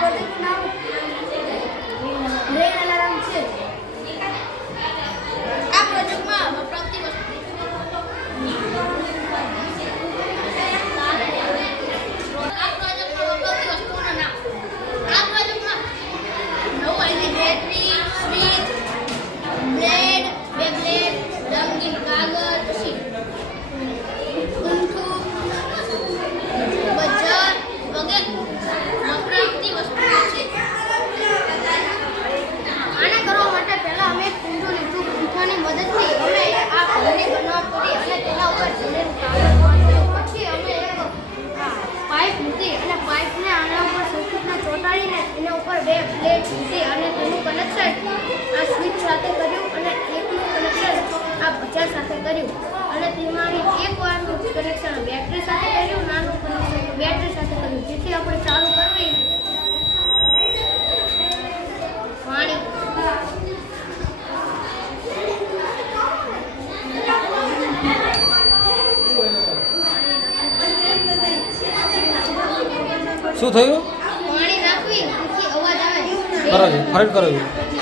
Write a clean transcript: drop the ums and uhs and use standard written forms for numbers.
પ્રોજેક્ટનું નામ રેન અલાર્મ છે. આ પ્રોજેક્ટમાં વપરાતી વસ્તુઓના નામ. આ પ્રોજેક્ટમાં નવું બેટરી, સ્વિચ, બ્લેડ, બે બ્લેડ, રંગીન કાગળ, પછી ઊંઠું, બજાર વગેરે વપરાતી વસ્તુઓ છે. આને કરવા માટે પહેલા અમે એક ઊંઠું લીધું. ઊંઠાની મદદથી અમે આ ઘરની બનાવટ કરી અને તેના ઉપર જમીન કાગળ બાંધ્યું. પછી અમે એક પાઇપ મૂકી અને પાઇપને આના ઉપર સર્કિટને ચોંટાડીને એના ઉપર બે પ્લેટ મૂકી અને તેનું કનેક્શન આ સ્વિચ સાથે કર્યું અને એકનું કનેક્શન આ બજાર સાથે કર્યું અને તેમાંની એક વારનું કનેક્શન બેટરી સાથે કર્યું, નાનું કનેક્શન બેટરી સાથે કર્યું, જેથી આપણે ચાલુ કરવી પાણી. શું થયું? પાણી નાખવી તેથી અવાજ આવે. કરો છો ફરી કરો છો.